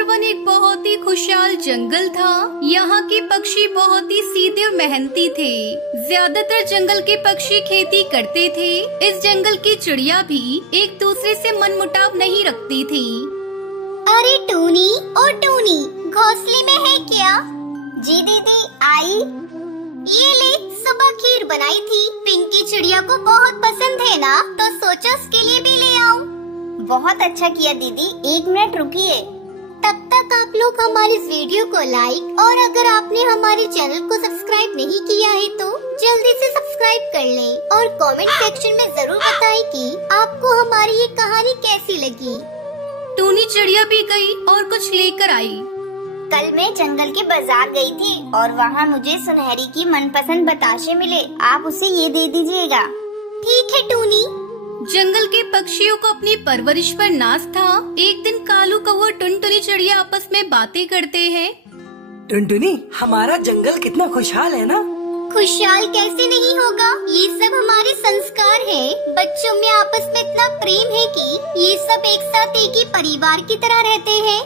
सुंदरवन एक बहुत ही खुशहाल जंगल था। यहाँ के पक्षी बहुत ही सीधे और मेहनती थे। ज्यादातर जंगल के पक्षी खेती करते थे। इस जंगल की चिड़िया भी एक दूसरे से मनमुटाव नहीं रखती थी। अरे टूनी और टूनी, घोंसले में है क्या? जी दीदी आई। ये ले, सुबह खीर बनाई थी। पिंकी चिड़िया को बहुत पसंद है ना, तो सोचा उसके लिए भी ले आऊं। बहुत अच्छा किया दीदी, 1 मिनट रुकिए। तब तक आप लोग हमारे इस वीडियो को लाइक और अगर आपने हमारे चैनल को सब्सक्राइब नहीं किया है तो जल्दी से सब्सक्राइब कर लें और कमेंट सेक्शन में जरूर बताएं कि आपको हमारी ये कहानी कैसी लगी। टूनी चिड़िया भी गई और कुछ लेकर आई। कल मैं जंगल के बाजार गई थी और वहाँ मुझे सुनहरी की मनपसंद बताशे मिले। आप उसे ये दे दीजिएगा। ठीक है टूनी। जंगल के पक्षियों को अपनी परवरिश पर नाज था। एक दिन कालू कौवा टुनटुनी चिड़िया आपस में बातें करते हैं। टुनटुनी, हमारा जंगल कितना खुशहाल है ना? खुशहाल कैसे नहीं होगा? ये सब हमारे संस्कार है। बच्चों में आपस में इतना प्रेम है कि ये सब एक साथ एक ही परिवार की तरह रहते हैं।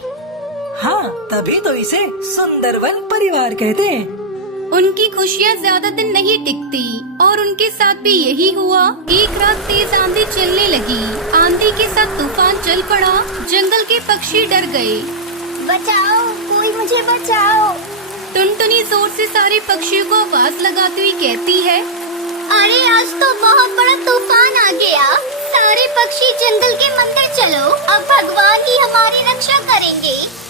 हाँ, तभी तो इसे सुंदरवन परिवार कहते हैं। उनकी खुशियाँ ज्यादा दिन नहीं टिकती और उनके साथ भी यही हुआ। एक रात तेज आंधी चलने लगी। आंधी के साथ तूफान चल पड़ा। जंगल के पक्षी डर गए। बचाओ, कोई मुझे बचाओ। टुनटुनी जोर से सारे पक्षियों को आवाज लगाती हुई कहती है, अरे आज तो बहुत बड़ा तूफान आ गया। सारे पक्षी जंगल के मंदिर चलो, अब भगवान ही हमारी रक्षा करेंगे।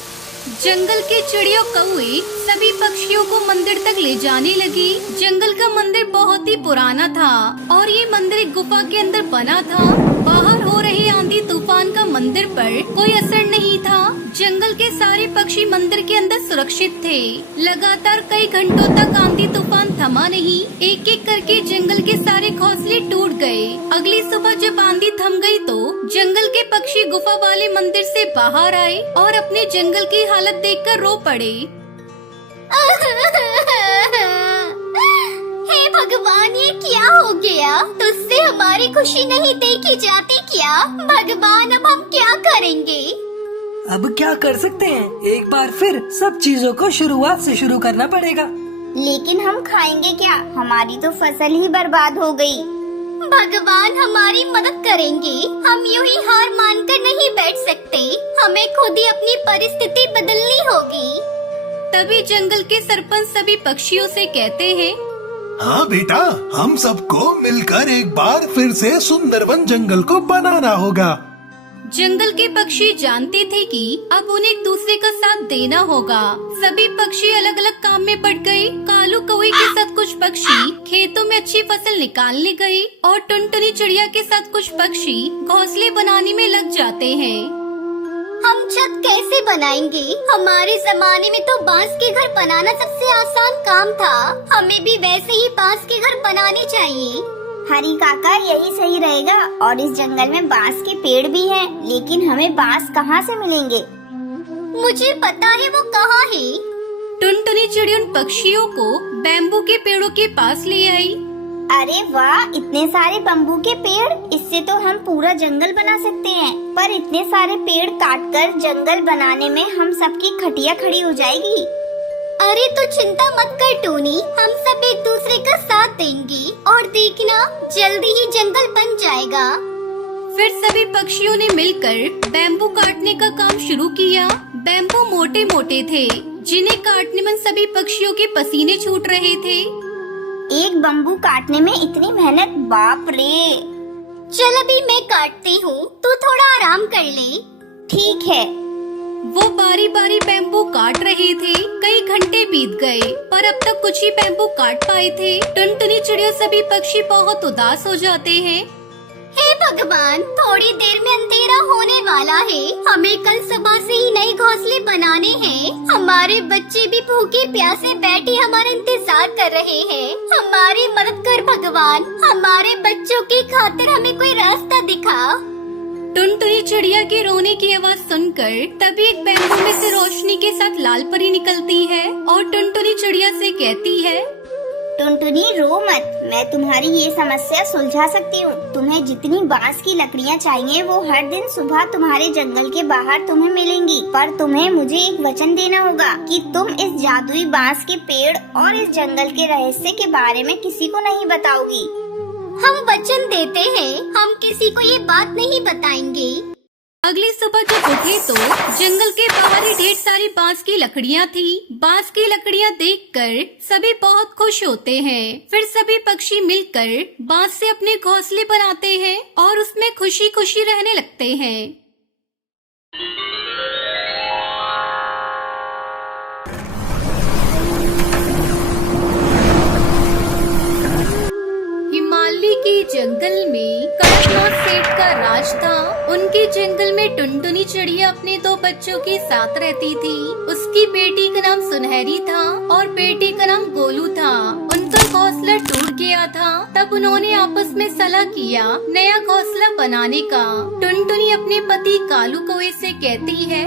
जंगल के चिड़ियों कौवे सभी पक्षियों को मंदिर तक ले जाने लगी। जंगल का मंदिर बहुत ही पुराना था और ये मंदिर एक गुफा के अंदर बना था। बाहर हो रहे आंधी तूफान का मंदिर पर कोई असर नहीं था। जंगल के सारे पक्षी मंदिर के अंदर सुरक्षित थे। लगातार कई घंटों तक आंधी तूफान थमा नहीं। एक एक करके जंगल के सारे घोंसले टूट गए। अगली सुबह जब आंधी थम गई तो जंगल के पक्षी गुफा वाले मंदिर से बाहर आए और अपने जंगल की हालत देखकर रो पड़े। हे भगवान, ये क्या हो गया? तुझसे हमारी खुशी नहीं देखी जाती क्या? भगवान, अब हम क्या करेंगे? अब क्या कर सकते हैं? एक बार फिर सब चीजों को शुरुआत से शुरू करना पड़ेगा। लेकिन हम खाएंगे क्या? हमारी तो फसल ही बर्बाद हो गई। भगवान हमारी मदद करेंगे। हम यूं ही हार मानकर नहीं बैठ सकते। हमें खुद ही अपनी परिस्थिति बदलनी होगी। तभी जंगल के सरपंच सभी पक्षियों से कहते हैं, हाँ बेटा, हम सबको मिलकर एक बार फिर से सुंदरवन जंगल को बनाना होगा। जंगल के पक्षी जानते थे कि अब उन्हें एक दूसरे का साथ देना होगा। सभी पक्षी अलग अलग काम में पड़ गए। कालू कौवे के साथ कुछ पक्षी खेतों में अच्छी फसल निकालने गए और टुनटुनी चिड़िया के साथ कुछ पक्षी घोंसले बनाने में लग जाते हैं। हम छत कैसे बनाएंगे? हमारे जमाने में तो बांस के घर बनाना सबसे आसान काम था। हमें भी वैसे ही बांस के घर बनाने चाहिए। हरी काका, यही सही रहेगा। और इस जंगल में बांस के पेड़ भी हैं, लेकिन हमें बांस कहाँ से मिलेंगे? मुझे पता है वो कहाँ है। टुनटुनी चिड़िया उन पक्षियों को बैम्बू के पेड़ों के पास ले आई। अरे वाह, इतने सारे बम्बू के पेड़! इससे तो हम पूरा जंगल बना सकते हैं। पर इतने सारे पेड़ काटकर जंगल बनाने में हम सबकी खटिया खड़ी हो जाएगी। अरे तो चिंता मत कर टूनी, हम सब एक दूसरे का साथ देंगे और देखना जल्दी ही जंगल बन जाएगा। फिर सभी पक्षियों ने मिलकर बैम्बू काटने का काम शुरू किया। बैम्बू मोटे मोटे थे जिन्हें काटने में सभी पक्षियों के पसीने छूट रहे थे। एक बम्बू काटने में इतनी मेहनत, बाप रे। चल अभी मैं काटती हूँ, तू थोड़ा आराम कर ले। ठीक है। वो बारी बारी बैम्बू काट रहे थे। कई घंटे बीत गए पर अब तक कुछ ही बैम्बू काट पाए थे। टुनटुनी चिड़िया सभी पक्षी बहुत उदास हो जाते हैं। हे भगवान, थोड़ी देर में अंधेरा होने वाला है। हमें कल सुबह से ही नए घोंसले बनाने हैं। हमारे बच्चे भी भूखे प्यासे बैठे हमारा इंतजार कर रहे हैं। हमारी मदद कर भगवान, हमारे बच्चों की खातिर हमें कोई रास्ता दिखा। टुनटुनी चिड़िया के रोने की आवाज सुनकर तभी एक बैम्बू में से रोशनी के साथ लाल परी निकलती है और टुनटुनी चिड़िया से कहती है, टुनटुनी रो मत, मैं तुम्हारी ये समस्या सुलझा सकती हूँ। तुम्हें जितनी बांस की लकड़ियाँ चाहिए वो हर दिन सुबह तुम्हारे जंगल के बाहर तुम्हें मिलेंगी, पर तुम्हें मुझे एक वचन देना होगा कि तुम इस जादुई बांस के पेड़ और इस जंगल के रहस्य के बारे में किसी को नहीं बताओगी। हम वचन देते हैं, हम किसी को ये बात नहीं बताएंगे। अगली सुबह जब उठे तो जंगल के बाहर ही ढेर सारी बांस की लकड़ियाँ थी। बांस की लकड़ियाँ देखकर सभी बहुत खुश होते हैं। फिर सभी पक्षी मिलकर बांस से अपने घोंसले बनाते हैं और उसमें खुशी खुशी रहने लगते हैं। हिमालय के जंगल में कड़कनाथ सेठ का राज था। उनके जंगल में टुनटुनी चिड़िया अपने 2 बच्चों के साथ रहती थी। उसकी बेटी का नाम सुनहरी था और बेटे का नाम गोलू था। उनका घोंसला टूट गया था, तब उन्होंने आपस में सलाह किया नया घोंसला बनाने का। टुनटुनी अपने पति कालू कौवे से कहती है,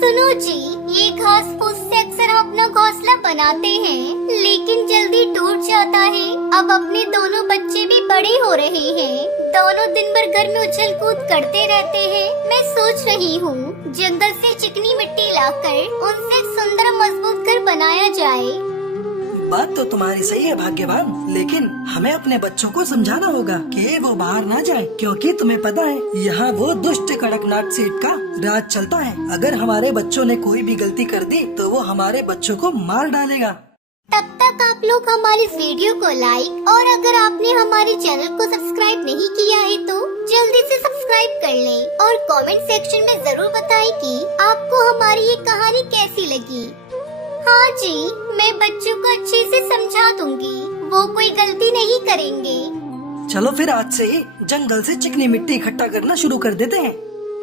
सुनो जी, ये घास फूस से अक्सर हम अपना घोंसला बनाते हैं, लेकिन जल्दी टूट जाता है। अब अपने दोनों बच्चे भी बड़े हो रहे हैं, दोनों दिन भर घर में उछल कूद करते रहते हैं। मैं सोच रही हूँ जंगल से चिकनी मिट्टी लाकर उनसे एक सुंदर मजबूत घर बनाया जाए। बात तो तुम्हारी सही है भाग्यवान, लेकिन हमें अपने बच्चों को समझाना होगा कि वो बाहर ना जाए, क्योंकि तुम्हें पता है यहाँ वो दुष्ट कड़कनाथ सेठ का राज चलता है। अगर हमारे बच्चों ने कोई भी गलती कर दी तो वो हमारे बच्चों को मार डालेगा। तब तक आप लोग हमारे वीडियो को लाइक और अगर आपने हमारे चैनल को सब्सक्राइब नहीं किया है तो जल्दी से सब्सक्राइब कर लें और कमेंट सेक्शन में जरूर बताएं कि आपको हमारी ये कहानी कैसी लगी। हाँ जी, मैं बच्चों को अच्छे से समझा दूंगी, वो कोई गलती नहीं करेंगे। चलो फिर आज से ही जंगल से चिकनी मिट्टी इकट्ठा करना शुरू कर देते हैं।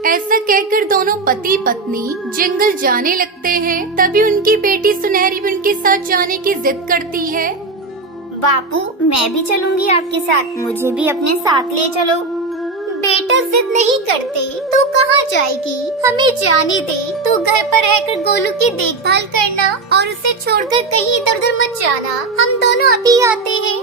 ऐसा कहकर दोनों पति पत्नी जंगल जाने लगते हैं। तभी उनकी बेटी सुनहरी भी उनके साथ जाने की जिद करती है। बापू, मैं भी चलूंगी आपके साथ, मुझे भी अपने साथ ले चलो। बेटा जिद नहीं करते तो कहाँ जाएगी, हमें जाने दे। तो घर पर रहकर गोलू की देखभाल करना और उसे छोड़कर कहीं इधर उधर मत जाना, हम दोनों अभी आते हैं।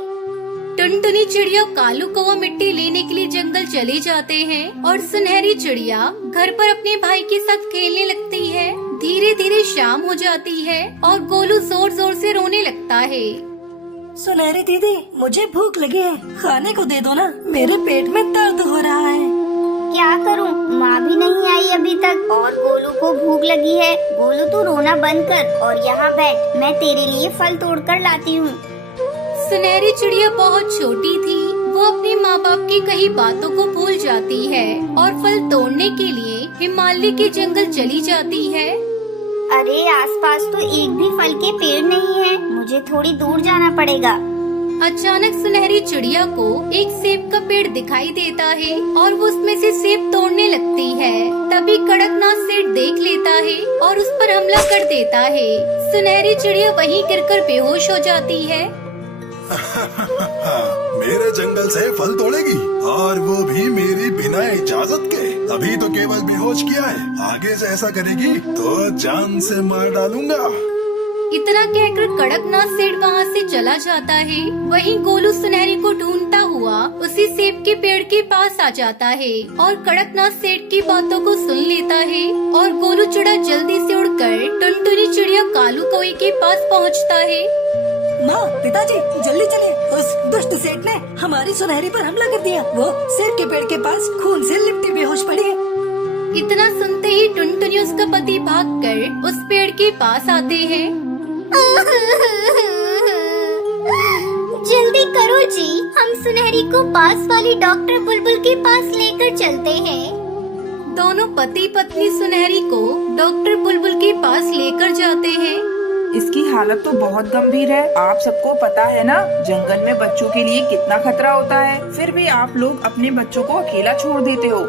टुनटुनी चिड़िया और कालू कौवा मिट्टी लेने के लिए जंगल चले जाते हैं और सुनहरी चिड़िया घर पर अपने भाई के साथ खेलने लगती है। धीरे धीरे शाम हो जाती है और गोलू जोर जोर से रोने लगता है। सुनहरी दीदी, मुझे भूख लगी है, खाने को दे दो ना, मेरे पेट में दर्द हो रहा है। क्या करूं, माँ भी नहीं आई अभी तक और गोलू को भूख लगी है। गोलू तू रोना बंद कर और यहाँ बैठ, मैं तेरे लिए फल तोड़कर लाती हूँ। सुनहरी चिड़िया बहुत छोटी थी, वो अपने माँ बाप की कई बातों को भूल जाती है और फल तोड़ने के लिए हिमालय के जंगल चली जाती है। अरे आसपास तो एक भी फल के पेड़ नहीं है, मुझे थोड़ी दूर जाना पड़ेगा। अचानक सुनहरी चिड़िया को एक सेब का पेड़ दिखाई देता है और वो उसमें से सेब तोड़ने लगती है। तभी कड़कनाथ सेठ देख लेता है और उस पर हमला कर देता है। सुनहरी चिड़िया वहीं गिरकर बेहोश हो जाती है। मेरे जंगल से फल तोड़ेगी और वो भी मेरी बिना इजाजत के। अभी तो केवल बेहोश किया है, आगे से ऐसा करेगी तो जान से मार डालूंगा। इतना कहकर कड़कनाथ सेठ वहाँ से चला जाता है। वहीं गोलू सुनहरी को ढूंढता हुआ उसी सेब के पेड़ के पास आ जाता है और कड़कनाथ सेठ की बातों को सुन लेता है और गोलू चिड़ा जल्दी से उड़कर टुनटुनी चिड़िया कालू कौवे के पास पहुँचता है। माँ, पिताजी, जल्दी चले, उस दुष्ट सेठ ने हमारी सुनहरी पर हमला कर दिया। वो सेब के पेड़ के पास खून से लिपटी बेहोश पड़ी है। इतना सुनते ही टुनटुनी उसका पति भागकर उस पेड़ के पास आते हैं। जल्दी करो जी, हम सुनहरी को पास वाली डॉक्टर बुलबुल के पास लेकर चलते हैं। दोनों पति पत्नी सुनहरी को डॉक्टर बुलबुल के पास लेकर जाते हैं। इसकी हालत तो बहुत गंभीर है। आप सबको पता है ना, जंगल में बच्चों के लिए कितना खतरा होता है, फिर भी आप लोग अपने बच्चों को अकेला छोड़ देते हो।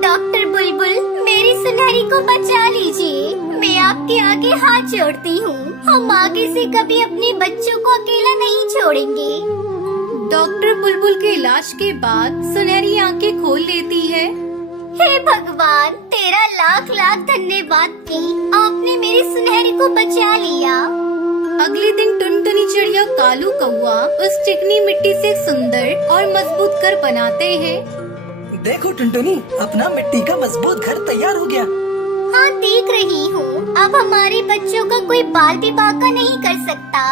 डॉक्टर बुलबुल, मेरी सुनहरी को बचा लीजिए, मैं आपके आगे हाथ जोड़ती हूँ। हम आगे से कभी अपने बच्चों को अकेला नहीं छोड़ेंगे। डॉक्टर बुलबुल के इलाज के बाद सुनहरी आंखें खोल लेती है। हे भगवान, तेरा लाख लाख धन्यवाद कि आपने मेरी सुनहरी को बचा लिया। अगले दिन टुनटुनी चिड़िया और कालू कौआ उस चिकनी मिट्टी से एक सुंदर और मजबूत घर बनाते हैं। देखो टुनटुनी, अपना मिट्टी का मजबूत घर तैयार हो गया। हाँ, देख रही हूँ। अब हमारे बच्चों का कोई बाल भी बांका नहीं कर सकता।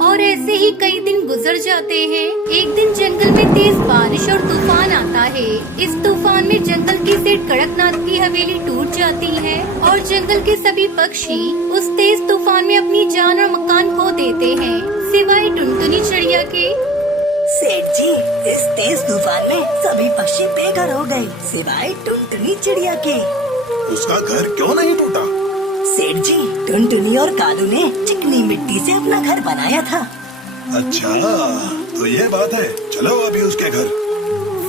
और ऐसे ही कई दिन गुजर जाते हैं। एक दिन जंगल में तेज बारिश और तूफान आता है। इस तूफान में जंगल की सेठ कड़कनाथ की हवेली टूट जाती है और जंगल के सभी पक्षी उस तेज तूफान में अपनी जान और मकान खो देते हैं, सिवाय टुनटुनी चिड़िया के। सेठ जी, इस तेज तूफान में सभी पक्षी बेघर हो गए, सिवाय टुनटुनी चिड़िया के। उसका घर क्यों नहीं टूटा? सेठ जी, टुनटुनी और कालू ने चिकनी मिट्टी से अपना घर बनाया था। अच्छा, तो ये बात है। चलो अभी उसके घर।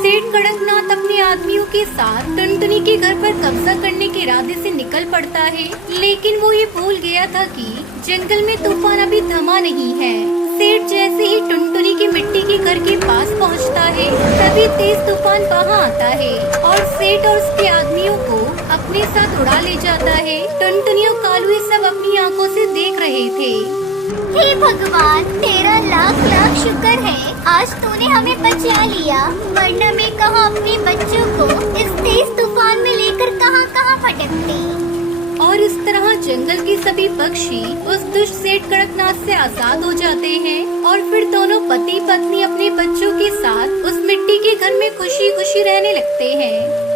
सेठ कड़कनाथ अपने आदमियों के साथ टुनटुनी के घर पर कब्जा करने के इरादे से निकल पड़ता है, लेकिन वो ये भूल गया था कि जंगल में तूफान अभी थमा नहीं है। सेठ जैसे ही टुनटुनी की मिट्टी के घर के पास पहुंचता है, तभी तेज तूफान वहां आता है और सेठ और उसके आदमियों को अपने साथ उड़ा ले जाता है। टुनटुनी और कालू ये सब अपनी आंखों से देख रहे थे। हे भगवान, तेरा लाख लाख शुक्र है, आज तूने हमें बचा लिया, वरना मैं कहाँ अपने बच्चों को इस तेज तूफान में लेकर कहाँ कहाँ भटकते। और इस तरह जंगल के सभी पक्षी उस दुष्ट सेठ कड़कनाथ से आजाद हो जाते हैं और फिर दोनों पति पत्नी अपने बच्चों के साथ उस मिट्टी के घर में खुशी खुशी रहने लगते हैं।